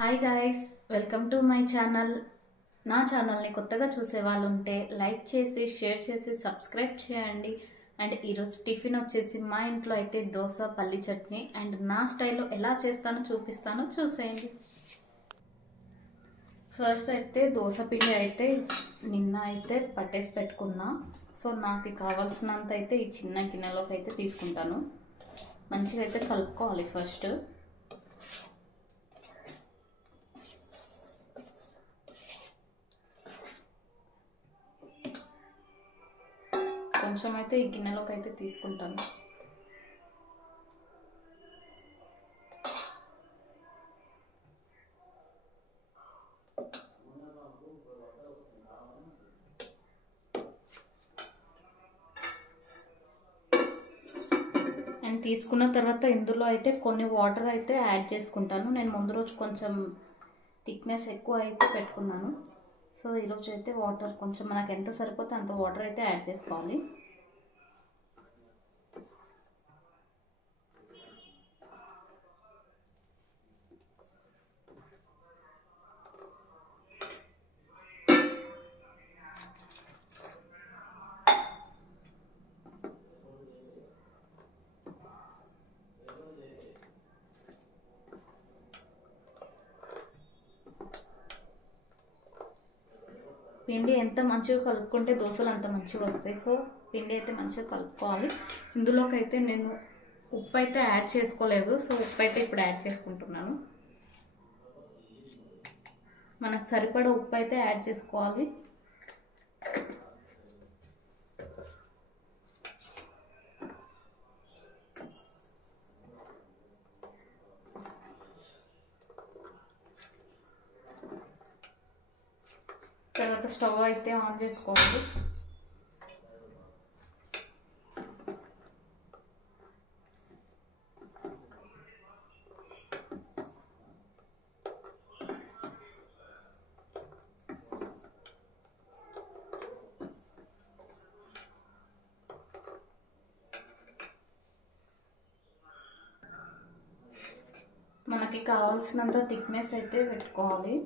Hi guys, welcome to my channel. నా ఛానల్ని కొత్తగా చూసే వాళ్ళు ఉంటే లైక్ చేసి షేర్ చేసి సబ్స్క్రైబ్ చేయండి. అండ్ ఈరోజు టిఫిన్ వచ్చేసి మా ఇంట్లో అయితే దోశ పల్లి చట్నీ అండ్ నా స్టైల్లో ఎలా చేస్తానో చూపిస్తానో చూసేయండి. ఫస్ట్ అయితే దోశ పిండి అయితే నిన్న అయితే పట్టేసి పెట్టుకున్నా. సో నాకు కావాల్సినంత అయితే ఈ చిన్న గిన్నెలోకి అయితే తీసుకుంటాను. మంచిగా అయితే కలుపుకోవాలి. ఫస్ట్ కొంచెం అయితే ఈ గిన్నెలోకి అయితే తీసుకుంటాను. అండ్ తీసుకున్న తర్వాత ఇందులో అయితే కొన్ని వాటర్ అయితే యాడ్ చేసుకుంటాను. నేను ముందు రోజు కొంచెం థిక్నెస్ ఎక్కువ అయితే పెట్టుకున్నాను. సో ఈరోజు అయితే వాటర్ కొంచెం మనకు ఎంత సరిపోతే అంత వాటర్ అయితే యాడ్ చేసుకోవాలి. పిండి ఎంత మంచిగా కలుపుకుంటే దోశలు అంత మంచిగా వస్తాయి. సో పిండి అయితే మంచిగా కలుపుకోవాలి. ఇందులోకి అయితే నేను ఉప్పు అయితే యాడ్ చేసుకోలేదు. సో ఉప్పు అయితే ఇప్పుడు యాడ్ చేసుకుంటున్నాను. మనకు సరిపడా ఉప్పు అయితే యాడ్ చేసుకోవాలి. తర్వాత స్టవ్ అయితే ఆన్ చేసుకోవాలి. మనకి కావాల్సినంత థిక్నెస్ అయితే పెట్టుకోవాలి.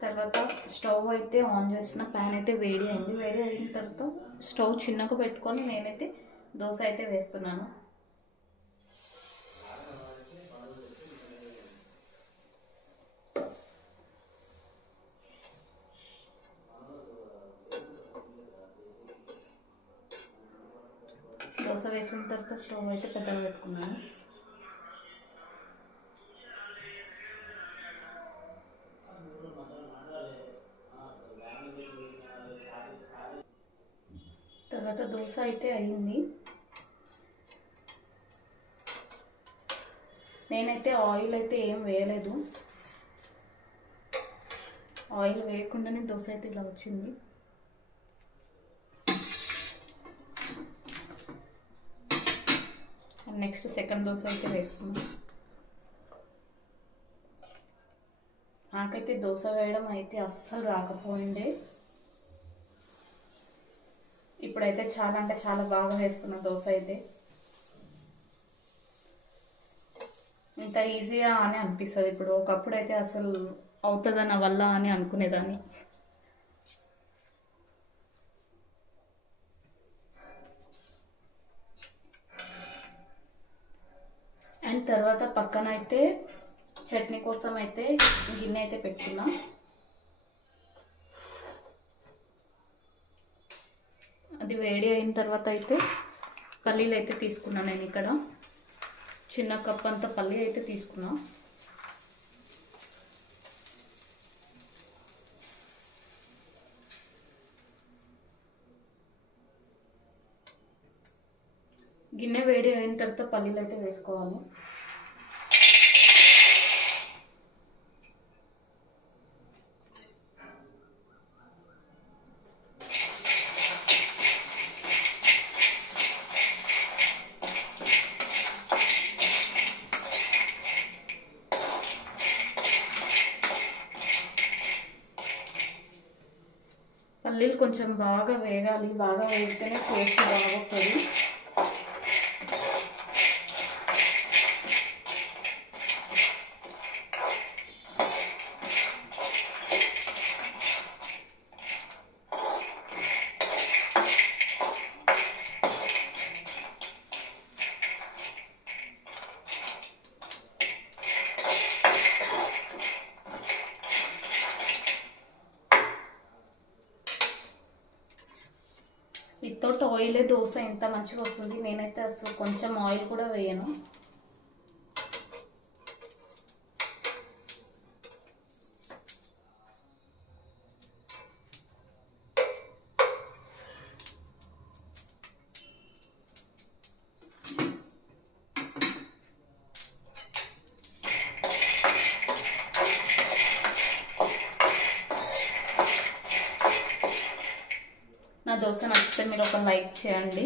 తర్వాత స్టవ్ అయితే ఆన్ చేసిన ప్యాన్ అయితే వేడి అయింది. వేడి అయిన తర్వాత స్టవ్ చిన్నగా పెట్టుకొని నేనైతే దోశ అయితే వేస్తున్నాను. దోశ వేసిన తర్వాత స్టవ్ అయితే పెద్దగా పెట్టుకున్నాను. తర్వాత దోశ అయితే అయ్యింది. నేనైతే ఆయిల్ అయితే ఏం వేయలేదు. ఆయిల్ వేయకుండానే దోశ అయితే ఇలా వచ్చింది. నెక్స్ట్ సెకండ్ దోశ అయితే వేస్తున్నాను. నాకైతే దోశ వేయడం అయితే అస్సలు రాకపోయిండే. ఇప్పుడైతే చాలా అంటే చాలా బాగా వేస్తున్నా దోశ అయితే. ఇంత ఈజీగా అని అనిపిస్తుంది ఇప్పుడు. ఒకప్పుడు అయితే అసలు అవుతుందా నా వల్ల అని అనుకునేదాన్ని. అండ్ తర్వాత పక్కన అయితే చట్నీ కోసం అయితే గిన్నె అయితే పెట్టుకున్నా. అది వేడి అయిన తర్వాత అయితే పల్లీలు అయితే తీసుకున్నాను. నేను ఇక్కడ చిన్న కప్ అంత పల్లీ అయితే తీసుకున్నా. గిన్నె వేడి అయిన తర్వాత పల్లీలు అయితే వేసుకోవాలి. పల్లీలు కొంచెం బాగా వేగాలి. బాగా వేగితేనే టేస్ట్ బాగా వస్తుంది. ఆయిలే దోశ ఎంత మంచిగా వస్తుంది. నేనైతే అసలు కొంచెం ఆయిల్ కూడా వేయను. నా దోశ నచ్చితే మీరు ఒక లైక్ చేయండి.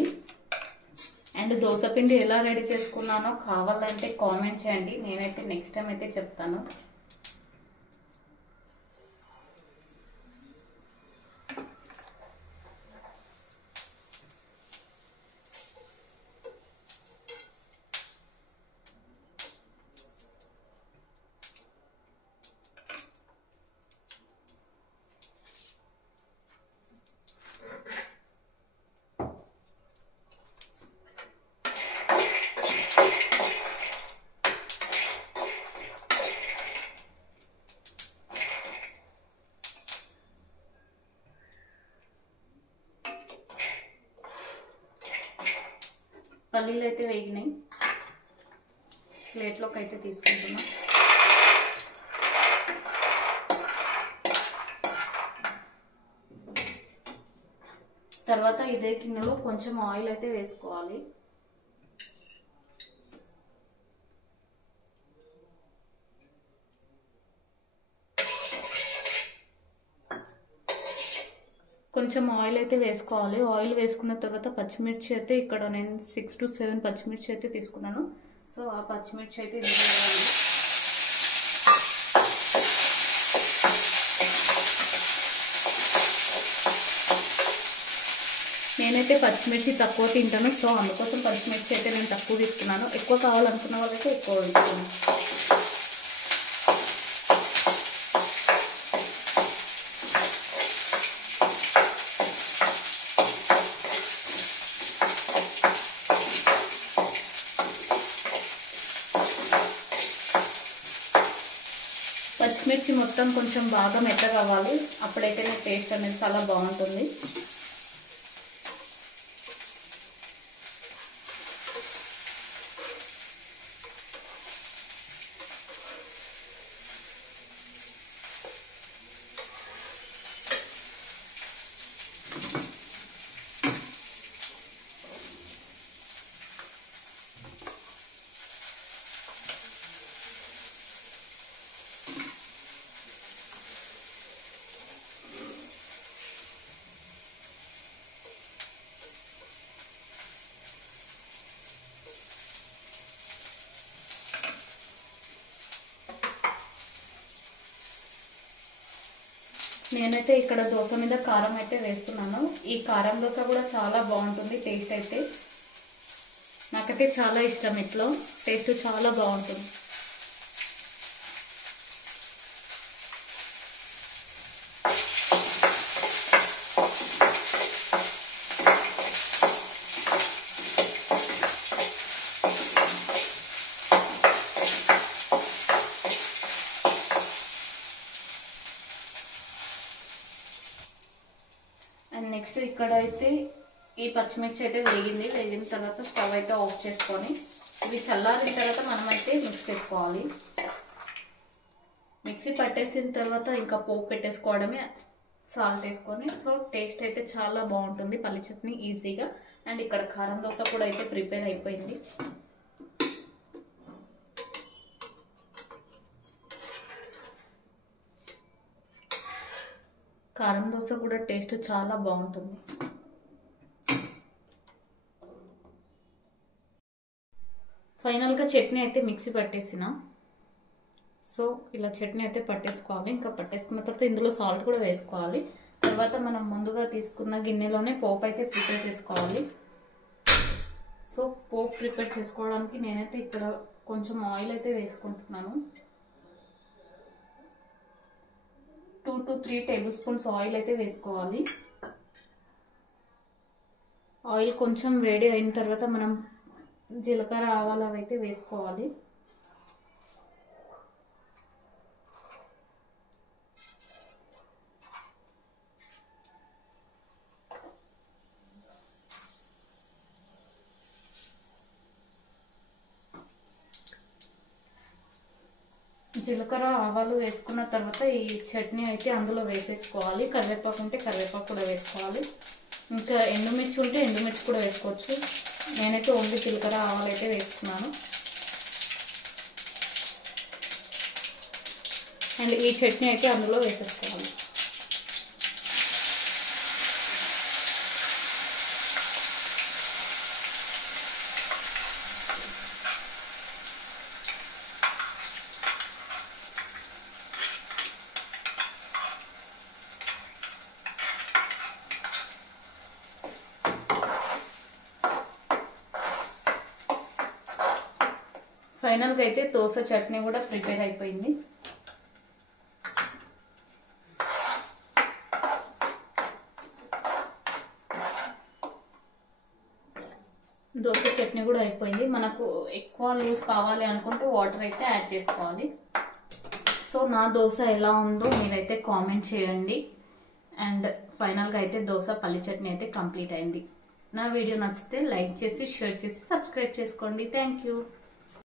అండ్ దోశ పిండి ఎలా రెడీ చేసుకున్నానో కావాలంటే కామెంట్ చేయండి. నేనైతే నెక్స్ట్ టైం అయితే చెప్తాను. పల్లీలు అయితే వేగినాయి. ప్లేట్లోకి అయితే తీసుకుంటున్నా. తర్వాత ఇదే గిన్నెలో కొంచెం ఆయిల్ అయితే వేసుకోవాలి. కొంచెం ఆయిల్ అయితే వేసుకోవాలి. ఆయిల్ వేసుకున్న తర్వాత పచ్చిమిర్చి అయితే ఇక్కడ నేను 6 to 7 పచ్చిమిర్చి అయితే తీసుకున్నాను. సో ఆ పచ్చిమిర్చి అయితే ఇందులో వేయాలి. నేనైతే పచ్చిమిర్చి తక్కువ తింటాను. సో అందుకోసం పచ్చిమిర్చి అయితే నేను తక్కువ తీసుకున్నాను. ఎక్కువ కావాలనుకున్న వాళ్ళైతే ఎక్కువ తీసుకున్నాను. పచ్చిమిర్చి మొత్తం కొంచెం బాగా మెత్తగా అవ్వాలి. అప్పుడైతే నా టేస్ట్ అనేది చాలా బాగుంటుంది. నేనైతే ఇక్కడ దోశ మీద కారం అయితే వేస్తున్నాను. ఈ కారం దోశ కూడా చాలా బాగుంటుంది. టేస్ట్ అయితే నాకైతే చాలా ఇష్టం. ఇట్లా టేస్ట్ చాలా బాగుంటుంది. అండ్ నెక్స్ట్ ఇక్కడ అయితే ఈ పచ్చిమిర్చి అయితే వేగిన తర్వాత స్టవ్ అయితే ఆఫ్ చేసుకొని ఇవి చల్లారిన తర్వాత మనమైతే మిక్స్ చేసుకోవాలి. మిక్సీ పట్టేసిన తర్వాత ఇంకా పోపు పెట్టేసుకోవడమే, సాల్ట్ వేసుకొని. సో టేస్ట్ అయితే చాలా బాగుంటుంది పల్లి చట్నీ ఈజీగా. అండ్ ఇక్కడ కారం దోశ కూడా అయితే ప్రిపేర్ అయిపోయింది. కారం దోశ కూడా టేస్ట్ చాలా బాగుంటుంది. ఫైనల్గా చట్నీ అయితే మిక్సీ పట్టేసిన. సో ఇలా చట్నీ అయితే పట్టేసుకోవాలి. ఇంకా పట్టేసుకున్న తర్వాత ఇందులో సాల్ట్ కూడా వేసుకోవాలి. తర్వాత మనం ముందుగా తీసుకున్న గిన్నెలోనే పోపు అయితే ప్రిపేర్ చేసుకోవాలి. సో పోపు ప్రిపేర్ చేసుకోవడానికి నేనైతే ఇక్కడ కొంచెం ఆయిల్ అయితే వేసుకుంటున్నాను. 2 to 3 టేబుల్ స్పూన్స్ ఆయిల్ అయితే వేసుకోవాలి. ఆయిల్ కొంచెం వేడి అయిన తర్వాత మనం జీలకర్ర ఆవాలు అవైతే వేసుకోవాలి. జీలకర్ర ఆవాలు వేసుకున్న తర్వాత ఈ చట్నీ అయితే అందులో వేసేసుకోవాలి. కరివేపాకు ఉంటే కరివేపాకు కూడా వేసుకోవాలి. ఇంకా ఎండుమిర్చి ఉంటే ఎండుమిర్చి కూడా వేసుకోవచ్చు. నేనైతే ఓన్లీ జీలకర్ర ఆవాలు అయితే వేసుకున్నాను. అండ్ ఈ చట్నీ అయితే అందులో వేసేసుకోవాలి. ఫైనల్గా అయితే దోశ చట్నీ కూడా ప్రిపేర్ అయిపోయింది. దోశ చట్నీ కూడా అయిపోయింది. మనకు ఎక్కువ లూజ్ కావాలి అనుకుంటే వాటర్ అయితే యాడ్ చేసుకోవాలి. సో నా దోశ ఎలా ఉందో మీరైతే కామెంట్ చేయండి. అండ్ ఫైనల్గా అయితే దోశ పల్లి చట్నీ అయితే కంప్లీట్ అయింది. నా వీడియో నచ్చితే లైక్ చేసి షేర్ చేసి సబ్స్క్రైబ్ చేసుకోండి. Thank you.